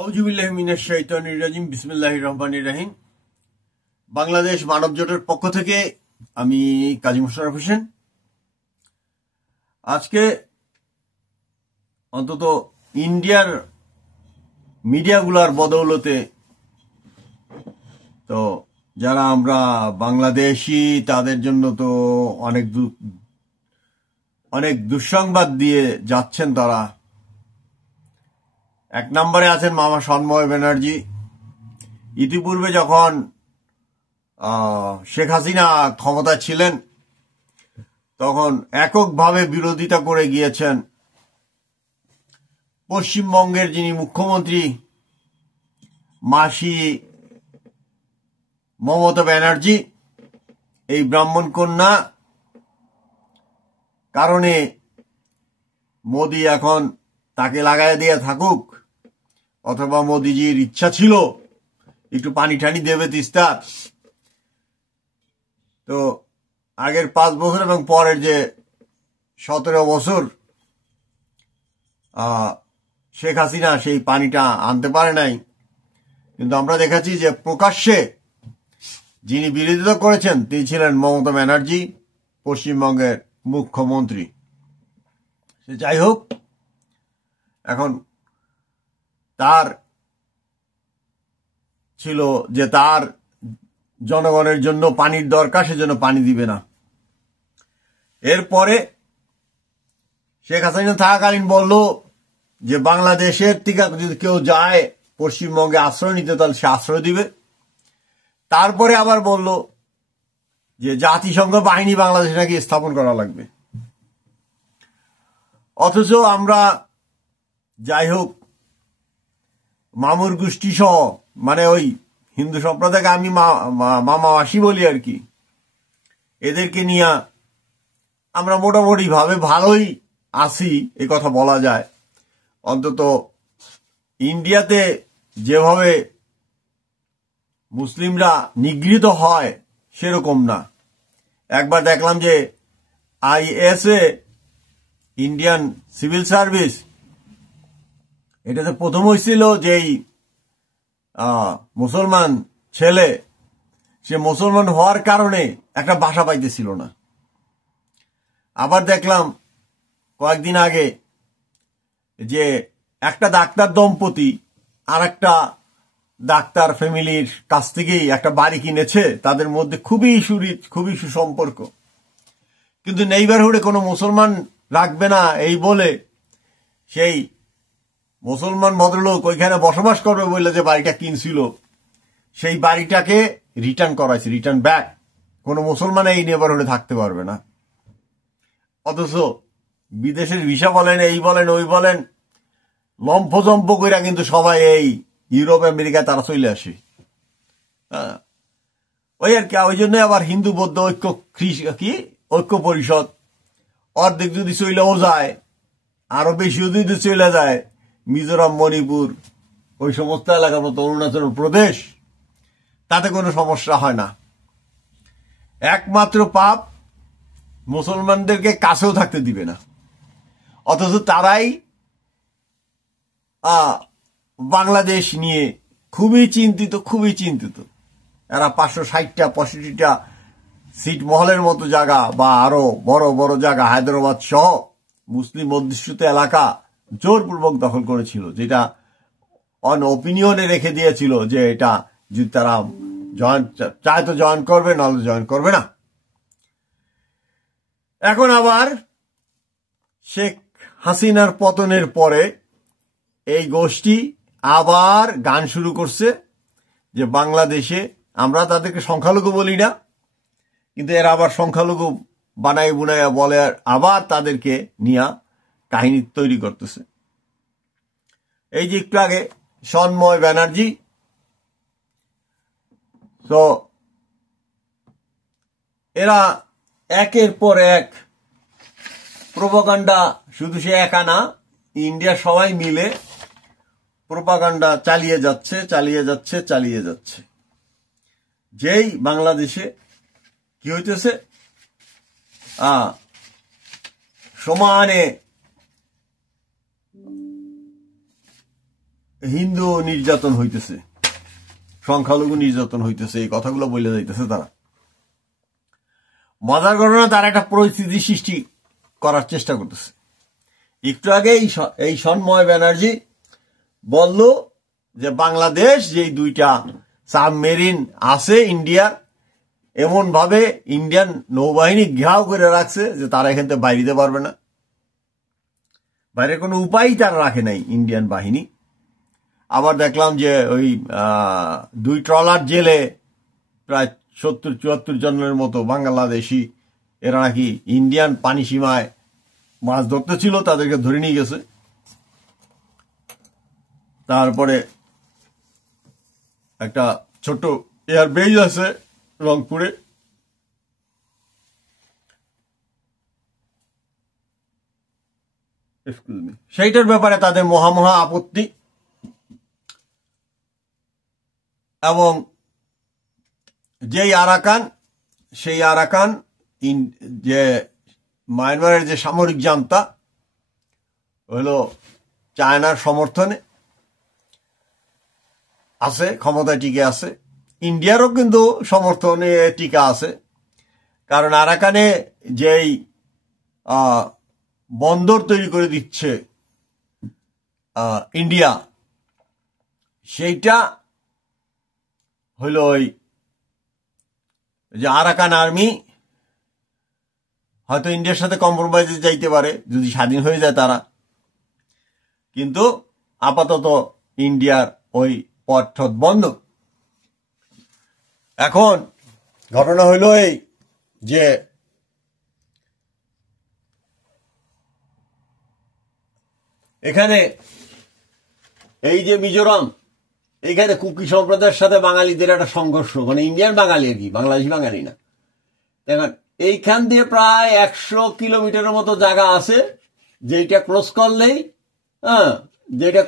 আউযুবিল্লাহি মিনাশ শাইতানির রাজিম বিসমিল্লাহির রহমানির রহিম। বাংলাদেশ মানব জোটের পক্ষ থেকে আমি কাজী মোশাররফ হোসেন। আজকে অন্তত ইন্ডিয়ার মিডিয়াগুলার বদৌলতে তো যারা আমরা বাংলাদেশি তাদের জন্য তো অনেক দুঃসংবাদ দিয়ে যাচ্ছেন তারা। এক নম্বরে আছেন মামা সন্ময় ব্যানার্জি। ইতিপূর্বে যখন শেখ হাসিনা ক্ষমতা ছিলেন তখন এককভাবে বিরোধিতা করে গিয়েছেন পশ্চিমবঙ্গের যিনি মুখ্যমন্ত্রী মাসি মমতা ব্যানার্জি, এই ব্রাহ্মণ কন্যা কারণে মোদি এখন তাকে লাগাই দিয়ে থাকুক, অথবা মোদিজির ইচ্ছা ছিল একটু পানি টানি দেবে তিস্তার। তো আগের 5 বছর এবং পরের যে 17 বছর শেখ হাসিনা সেই পানিটা আনতে পারে নাই। কিন্তু আমরা দেখেছি যে প্রকাশ্যে যিনি বিরোধিতা করেছেন তিনি ছিলেন মমতা ব্যানার্জি, পশ্চিমবঙ্গের মুখ্যমন্ত্রী। সে যাই হোক, এখন তার ছিল যে তার জনগণের জন্য পানির দরকার, সেজন্য পানি দিবে না। এরপরে শেখ হাসিনা থাকাকালীন বলল যে বাংলাদেশের থেকে যদি কেউ যায় পশ্চিমবঙ্গে আশ্রয় নিতে তাহলে সে আশ্রয় দিবে। তারপরে আবার বলল যে জাতিসংঘ বাহিনী বাংলাদেশে নাকি স্থাপন করা লাগবে। অথচ আমরা যাই হোক মামুর গোষ্ঠী সহ, মানে ওই হিন্দু সম্প্রদায়কে আমি মামাবাসী বলি আর কি, এদেরকে নিয়ে আমরা মোটামুটি ভাবে ভালোই আছি, এ কথা বলা যায়। অন্তত ইন্ডিয়াতে যেভাবে মুসলিমরা নিগৃহীত হয় সেরকম না। একবার দেখলাম যে আইএসএ, ইন্ডিয়ান সিভিল সার্ভিস, এটাতে প্রথম হয়েছিল যেই মুসলমান ছেলে, সে মুসলমান হওয়ার কারণে একটা বাসা পাইতেছিল না। আবার দেখলাম কয়েকদিন আগে যে একটা ডাক্তার দম্পতি আর একটা ডাক্তার ফ্যামিলির কাছ থেকেই একটা বাড়ি কিনেছে, তাদের মধ্যে খুবই সুসম্পর্ক। কিন্তু নেইবারহুডে কোনো মুসলমান রাখবে না এই বলে সেই মুসলমান ভদ্রলোক ওইখানে বসবাস করবে বলে যে বাড়িটা কিনছিল, সেই বাড়িটাকে রিটার্ন করাইছে, রিটার্ন ব্যাক। কোনো মুসলমান এই নেইবারহুডে থাকতে পারবে না। অথচ বিদেশের ভিসা বলেন, এই বলেন ওই বলেন, লম্ফজম্প কইরা কিন্তু সবাই এই ইউরোপ আমেরিকা তারা চলে আসে। ওই আর কি, ওই জন্য আবার হিন্দু বৌদ্ধ ঐক্য পরিষদ অর্ধেক যদি চলেও যায়, আরো বেশিও যদি চলে যায়, মিজোরাম, মণিপুর, ওই সমস্ত এলাকার মতো অরুণাচল প্রদেশ, তাতে কোনো সমস্যা হয় না। একমাত্র পাপ মুসলমানদেরকে কাছেও থাকতে দিবে না। অথচ তারাই বাংলাদেশ নিয়ে খুবই চিন্তিত। এরা 560টা 65টা সিট মহলের মতো জায়গা বা আরো বড় বড় জায়গা হায়দ্রাবাদ সহ মুসলিম অধ্যুষিত এলাকা জোরপূর্বক দখল করেছিল, যেটা অন ওপিনিয়নে রেখে দিয়েছিল যে এটা যদি তারা চায় তো জয়েন করবে, নাহলে জয়েন করবে না। এখন আবার শেখ হাসিনার পতনের পরে এই গোষ্ঠী আবার গান শুরু করছে যে বাংলাদেশে আমরা তাদেরকে সংখ্যালঘু বলি না, কিন্তু এরা আবার সংখ্যালঘু বানাই বুনাইয়া বলে, আবার তাদেরকে নিয়ে কাহিনী তৈরি করতেছে। এই যে একটু আগে সন্ময় ব্যানার্জি, তো এরা একের পর এক প্রোপাগান্ডা, শুধু সে একা না, ইন্ডিয়া সবাই মিলে প্রোপাগান্ডা চালিয়ে যাচ্ছে। যেই বাংলাদেশে কি হইতেছে, সমানে হিন্দু নির্যাতন হইতেছে, সংখ্যালঘু নির্যাতন হইতেছে, এই কথাগুলো বলে যাইতেছে তারা। মজার ঘটনা, তারা একটা পরিস্থিতি সৃষ্টি করার চেষ্টা করতেছে। একটু আগে এই সন্ময় ব্যানার্জি বলল যে বাংলাদেশ যে দুইটা সাবমেরিন আছে ইন্ডিয়ার, এমন ভাবে ইন্ডিয়ান নৌবাহিনী ঘেরাও করে রাখছে যে তারা এখান থেকে বাইরে দিতে পারবে না। বাইরে কোনো উপায়ই তারা রাখে নাই ইন্ডিয়ান বাহিনী। আবার দেখলাম যে ওই 2 ট্রলার জেলে প্রায় 70-74 জনের মতো বাংলাদেশি, এরা নাকি ইন্ডিয়ান পানি সীমায় মাছ ধরতে ছিল, তাদেরকে ধরে নিয়ে গেছে। তারপরে একটা ছোট এয়ারবেজ আছে রংপুরে, সেইটার ব্যাপারে তাদের মহা আপত্তি। এবং যেই আরাকান, সেই আরাকান যে মায়ানমারের যে সামরিক জান্তা হলো চায়নার সমর্থনে আছে, ক্ষমতায় টিকে আছে। ইন্ডিয়ারও কিন্তু সমর্থনে টিকা আছে, কারণ আরাকানে যেই বন্দর তৈরি করে দিচ্ছে ইন্ডিয়া, সেইটা হইল ওই যে আরাকান আর্মি হয়তো ইন্ডিয়ার সাথে কম্প্রোমাইজে যাইতে পারে যদি স্বাধীন হয়ে যায় তারা, কিন্তু আপাতত ইন্ডিয়ার ওই পথ বন্ধ। এখন ঘটনা হইল এই যে এখানে এই যে মিজোরাম, এখানে কুকি সম্প্রদায়ের সাথে বাঙালিদের একটা সংঘর্ষ, মানে ইন্ডিয়ান বাঙালি আর কি, বাংলাদেশি বাঙালি না। দেখেন এইখান দিয়ে প্রায় 100 কিলোমিটারের মতো জায়গা আছে, যেটা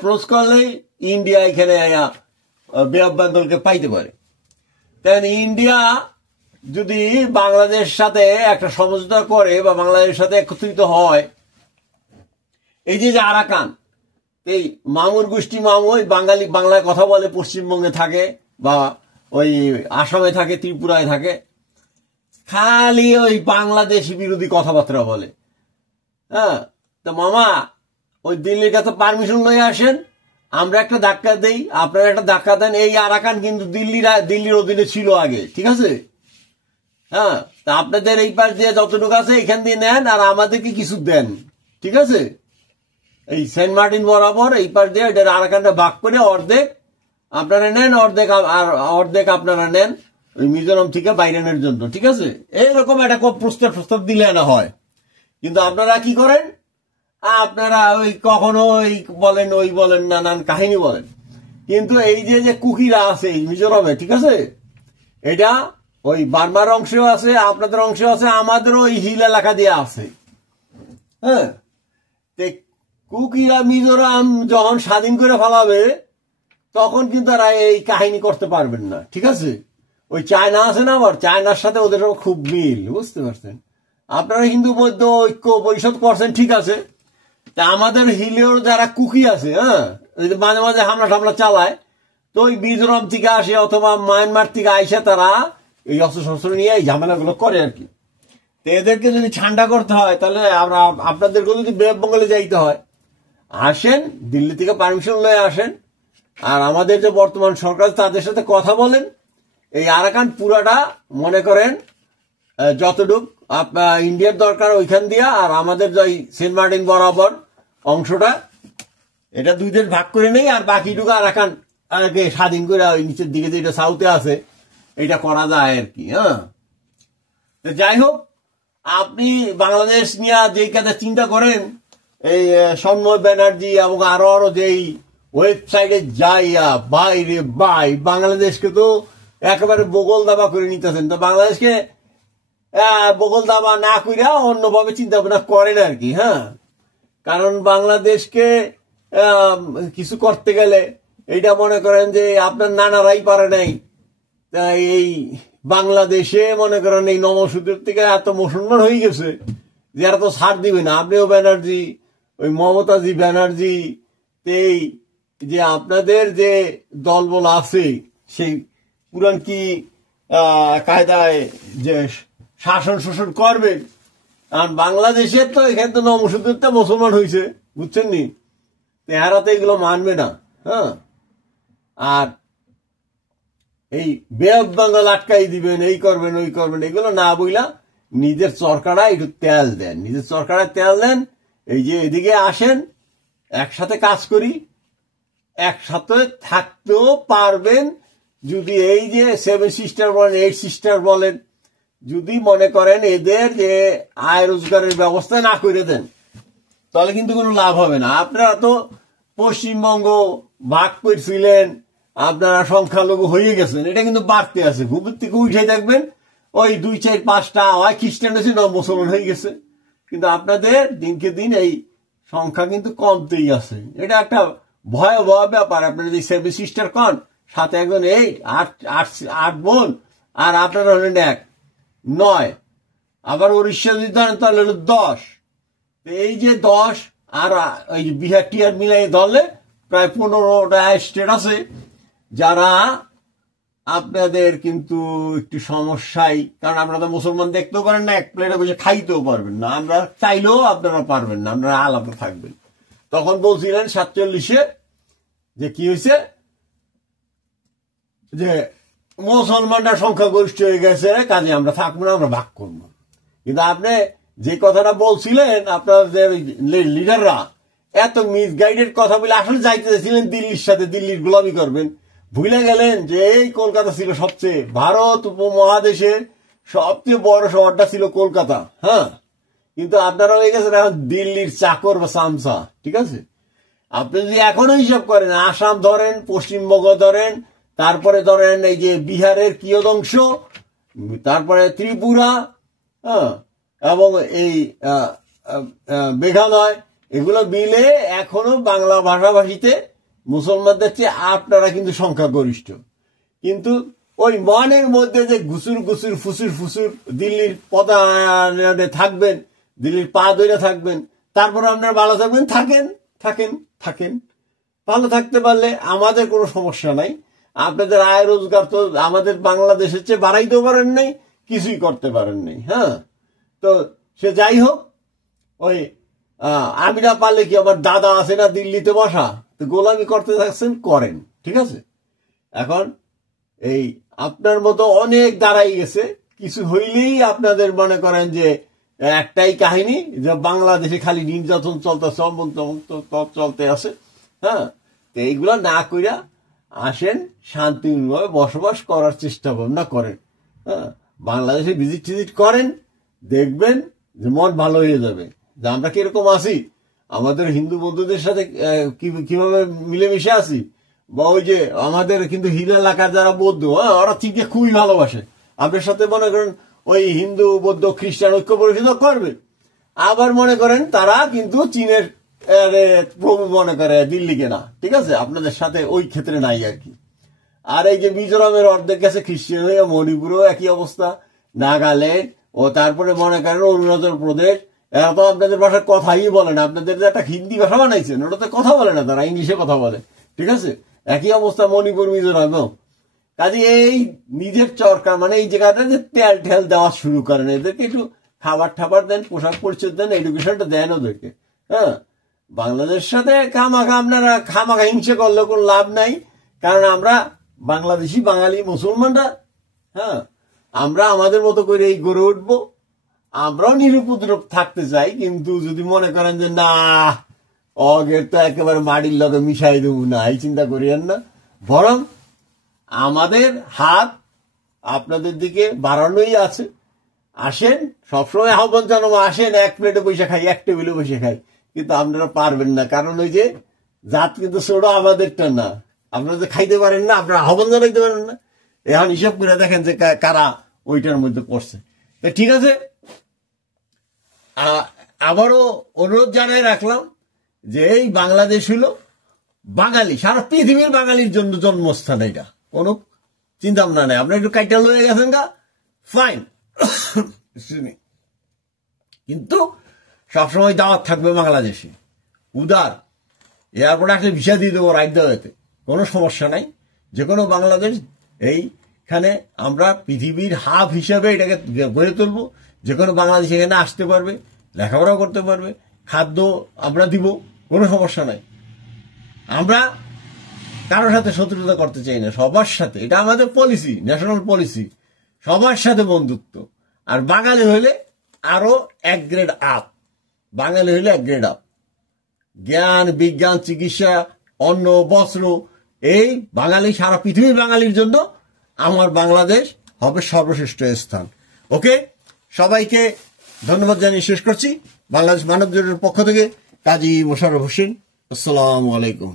ক্রস করলেই ইন্ডিয়া এখানে বে অফ বেঙ্গলকে পাইতে পারে। তাই ইন্ডিয়া যদি বাংলাদেশের সাথে একটা সমঝোতা করে বা বাংলাদেশের সাথে একত্রিত হয়, এই যে আরাকান, এই মামুর গোষ্ঠী ওই বাংলায় কথা বলে, পশ্চিমবঙ্গে থাকে বা ওই আসামে থাকে, ত্রিপুরায় থাকে, খালি ওই বাংলাদেশি বিরোধী কথাবার্তা বলে। হ্যাঁ, তো মামা ওই দিল্লির কাছে পারমিশন লয়ে আসেন, আমরা একটা ধাক্কা দেই, আপনারা একটা ধাক্কা দেন। এই আরাকান কিন্তু দিল্লির অধীনে ছিল আগে, ঠিক আছে? হ্যাঁ, তা আপনাদের এই পাশ দিয়ে যতটুকু আছে এখান দিয়ে নেন, আর আমাদেরকে কিছু দেন, ঠিক আছে? এই সেন্ট মার্টিন বরাবর এই পাশ দিয়ে আরাকানটা ভাগ করে অর্ধেক আপনারা নেন, অর্ধেক আপনারা নেন ওই মিজোরাম থেকে বাইরানের জন্য, ঠিক আছে? এইরকম একটা প্রস্তাব দিলে না হয়। কিন্তু আপনারা কি করেন, আপনারা ওই কখনো ওই বলেন নানান কাহিনী বলেন। কিন্তু এই যে কুকিরা আছে এই মিজোরামে, ঠিক আছে, এটা ওই বার্মার অংশেও আছে, আপনাদের অংশেও আছে, আমাদেরও ওই হিল এলাকা দিয়ে আছে। হ্যাঁ, কুকিরা মিজোরাম যখন স্বাধীন করে ফেলাবে তখন কিন্তু তারা এই কাহিনী করতে পারবেন না, ঠিক আছে? ওই চায়না আছে না, আবার চায়নার সাথে ওদের খুব মিল, বুঝতে পারছেন? আপনারা হিন্দু মধ্য ঐক্য পরিষদ করছেন, ঠিক আছে, তা আমাদের হিলের যারা কুকি আছে, হ্যাঁ, মাঝে মাঝে হামলা চালায়, তো ওই মিজোরাম থেকে আসে অথবা মায়ানমার থেকে আইসা তারা এই অস্ত্র নিয়ে এই ঝামেলাগুলো করে আর কি। তো এদেরকে যদি ঠান্ডা করতে হয় তাহলে আমরা আপনাদেরকে যদি বে অফ বেঙ্গলে যাইতে হয়, আসেন, দিল্লি থেকে পারমিশন লয়ে আসেন, আর আমাদের যে বর্তমান সরকার তাদের সাথে কথা বলেন। এই আরাকান পুরাটা মনে করেন যতটুক ইন্ডিয়ার দরকার ওইখান দিয়া, আর আমাদের যে সেন্ট মার্টিন বরাবর অংশটা, এটা 2 দেশ ভাগ করে নেই, আর বাকিটুকু আরাকান আগে স্বাধীন করে ওই নিচের দিকে যেটা সাউথে আছে এটা করা যায় আর কি। হ্যাঁ, যাই হোক, আপনি বাংলাদেশ নিয়ে যে কাজে চিন্তা করেন, এই সন্ময় ব্যানার্জি এবং আরো যেই ওয়েবসাইটে যাইয়া বাইরে বাংলাদেশকে তো একেবারে বগল দাবা করে নিতেছেন। তো বাংলাদেশকে বগল দাবা না কইরা অন্যভাবে চিন্তা ভাবনা করেন আর কি। হ্যাঁ, কারণ বাংলাদেশকে কিছু করতে গেলে এইটা মনে করেন যে আপনার নানারাই পারে নাই, এই বাংলাদেশে মনে করেন এই নমসূত্রের থেকে এত মুসলমান হয়ে গেছে যে এরা তো ছাড় দিবে না। আপনিও ব্যানার্জি, ওই মমতাজি ব্যানার্জি, এই যে আপনাদের যে দলবল আছে সেই পুরান কি কায়দায় যে শাসন শোষণ করবেন। কারণ বাংলাদেশের তো এখানে তো নমসুদ্দুরটা মুসলমান হয়েছে, বুঝছেন নি, এরা তো এগুলো মানবে না। হ্যাঁ, আর এই বেদ বাঙ্গাল আটকাই দিবেন, এই করবেন ওই করবেন, এগুলো না বইলা নিজের চরকাটা একটু তেল দেন, নিজের চরকাটা তেল দেন। এই যে এদিকে আসেন, একসাথে কাজ করি, একসাথে থাকতেও পারবেন। যদি এই যে 7 সিস্টার বলেন, 8 সিস্টার বলেন, যদি মনে করেন এদের যে আয় রোজগারের ব্যবস্থা না করে দেন, তাহলে কিন্তু কোনো লাভ হবে না। আপনারা তো পশ্চিমবঙ্গ ভাগ করছিলেন, আপনারা সংখ্যালঘু হয়ে গেছেন, এটা কিন্তু বাড়তে আছে। ভূমির থেকে উঠে দেখবেন ওই 2, 4, 5টা হয় খ্রিস্টান হয়েছে, মুসলমান হয়ে গেছে। কিন্তু আপনাদের দিনকে দিন এই সংখ্যা কিন্তু কমতেই আছে। এটা একটা ভয়াবহ ব্যাপার। আপনারা যদি 7 সিস্টার কন, সাথে একজন 8 বোন, আর আপনারা হলেন 9। আবার উড়িষ্যা যদি ধরেন তাহলে হলো 10। এই যে 10 আর ওই বিহার টিহার মিলাই ধরলে প্রায় 15টা স্টেট আছে যারা আপনাদের কিন্তু একটু সমস্যায়। কারণ আপনারা মুসলমান দেখতেও পারেন না, এক প্লেটে বসে খাইতেও পারবেন না, আমরা চাইলেও আপনারা পারবেন না, আপনারা আলাদা থাকবেন। তখন বলছিলেন 47-এ যে কি হয়েছে, যে মুসলমানরা সংখ্যাগরিষ্ঠ হয়ে গেছে, কাজে আমরা থাকবো না, আমরা ভাগ করবো। কিন্তু আপনি যে কথাটা বলছিলেন, আপনাদের লিডাররা এত মিসগাইডেড কথা বলে আসলে যাইতে চাইছিলেন দিল্লির সাথে, দিল্লির গোলামি করবেন। ভুলে গেলেন যে এই কলকাতা ছিল সবচেয়ে, ভারত উপমহাদেশের সবচেয়ে বড় শহরটা ছিল কলকাতা। হ্যাঁ, কিন্তু আপনারা হয়ে গেছেন এখন দিল্লির চাকর বা সামসা। ঠিক আছে, আপনি যদি এখনো হিসাব করেন, আসাম ধরেন, পশ্চিমবঙ্গ ধরেন, তারপরে ধরেন এই যে বিহারের কিয়দংশ, তারপরে ত্রিপুরা, হ্যাঁ, এবং এই মেঘালয়, এগুলো মিলে এখনো বাংলা ভাষাভাষীতে মুসলমানদের চেয়ে আপনারা কিন্তু সংখ্যাগরিষ্ঠ। কিন্তু ওই মনের মধ্যে যে ঘুসুর ঘুসুর ফুসুর ফুসুর, দিল্লির পদায়নে থাকবেন, দিল্লির পা ধরে থাকবেন, তারপর আপনারা ভালো থাকবেন, থাকেন থাকেন থাকেন। ভালো থাকতে পারলে আমাদের কোনো সমস্যা নাই। আপনাদের আয় রোজগার তো আমাদের বাংলাদেশের চেয়ে বাড়াইতেও পারেন নাই, কিছুই করতে পারেন নাই। হ্যাঁ, তো সে যাই হোক, ওই আমি না পারলে কি আমার দাদা আছে না দিল্লিতে বসা, তো গোলামি করতে থাকছেন, করেন। ঠিক আছে, এখন এই আপনার মতো অনেক দাঁড়াই গেছে, কিছু হইলেই আপনাদের মনে করেন যে একটাই কাহিনী, যে বাংলাদেশে খালি নির্যাতন চলতেছে, চলতে আছে। হ্যাঁ, তো এইগুলা না কইরা আসেন, শান্তিপূর্ণভাবে বসবাস করার চেষ্টা ভাবনা করেন। হ্যাঁ, বাংলাদেশে ভিজিট টিজিট করেন, দেখবেন যে মন ভালো হয়ে যাবে যে আমরা কিরকম আছি, আমাদের হিন্দু বন্ধুদের সাথে কিভাবে মিলেমিশে আছি। বা ওই যে আমাদের কিন্তু হিল এলাকার যারা বৌদ্ধ, ওরা চীনকে খুবই ভালোবাসে। আপনার সাথে মনে করেন ওই হিন্দু বৌদ্ধ খ্রিস্টান ঐক্য পরিষদ করবে, আবার মনে করেন তারা কিন্তু চীনের প্রভু মনে করে দিল্লিকে না। ঠিক আছে, আপনাদের সাথে ওই ক্ষেত্রে নাই আর কি। আর এই যে মিজোরামের অর্ধেক গেছে খ্রিস্টান হয়ে, মণিপুরেও একই অবস্থা, নাগাল্যান্ড, ও তারপরে মনে করেন অরুণাচল প্রদেশ, এরা তো আপনাদের ভাষায় কথাই বলে না। আপনাদের যে একটা হিন্দি ভাষা বানাইছেন, ওটাতে কথা বলে না, তারা ইংলিশে কথা বলে। ঠিক আছে, একই অবস্থা মণিপুর, মিজোরামেও। কাজে এই নিজের চরকার মানে এই জায়গাটা যে তেল ঠেল দেওয়া শুরু করেন, এদেরকে একটু খাবার ঠাবার দেন, পোশাক পরিচ্ছদ দেন, এডুকেশনটা দেন ওদেরকে। হ্যাঁ, বাংলাদেশের সাথে আপনারা খামাখা হিংসা করলে কোনো লাভ নাই। কারণ আমরা বাংলাদেশি বাঙালি মুসলমানরা, হ্যাঁ, আমরা আমাদের মতো করে এই গড়ে উঠবো। আমরাও নিরুপদ্রব থাকতে চাই, কিন্তু যদি মনে করেন যে না অগের তো একেবারে মাটির লগে মিশাই দেবো না, এই চিন্তা করিয়েন না। বরং আমাদের হাত আপনাদের দিকে বাড়ানোই আছে। আসেন, সবসময় আহ্বান জানাবো, আসেন, এক প্লেটে বসে খাই, এক টেবিলে বসে খাই। কিন্তু আপনারা পারবেন না, কারণ ওই যে জাত কিন্তু ছোট আমাদেরটা না। আপনারা যে খাইতে পারেন না, আপনারা আহ্বান জানাইতে পারেন না। এখন হিসাব করে দেখেন যে কারা ওইটার মধ্যে পড়ছে। ঠিক আছে, আবারও অনুরোধ জানাই রাখলাম যে এই বাংলাদেশ হলো বাঙালি, সারা পৃথিবীর বাঙালির জন্য জন্মস্থান। এটা কোনো চিন্তা ভাবনা নেই। আপনার একটু কাইটাল হয়ে গেছেন গা, ফাইন, কিন্তু সবসময় দাওয়াত থাকবে বাংলাদেশে, উদার, এয়ারপোর্টে আসলে ভিসা দিয়ে দেবো রাইট দেওয়াতে, কোনো সমস্যা নাই। যে কোনো বাংলাদেশ এইখানে আমরা পৃথিবীর হাব হিসাবে এটাকে গড়ে তুলবো। যে কোনো বাংলাদেশ এখানে আসতে পারবে, লেখাপড়া করতে পারবে, খাদ্য আমরা দিব, কোনো সমস্যা নাই। আমরা কারোর সাথে শত্রুতা করতে চাই না, সবার সাথে, এটা আমাদের পলিসি, ন্যাশনাল পলিসি, সবার সাথে বন্ধুত্ব। আর বাঙালি হইলে আরো এক গ্রেড আপ, বাঙালি হইলে এক গ্রেড আপ। জ্ঞান, বিজ্ঞান, চিকিৎসা, অন্ন, বস্ত্র, এই বাঙালি, সারা পৃথিবীর বাঙালির জন্য আমার বাংলাদেশ হবে সর্বশ্রেষ্ঠ স্থান। ওকে, সবাইকে ধন্যবাদ জানিয়ে শেষ করছি। বাংলাদেশ মানব জোটের পক্ষ থেকে কাজী মোশাররফ হোসেন, আসসালামু আলাইকুম।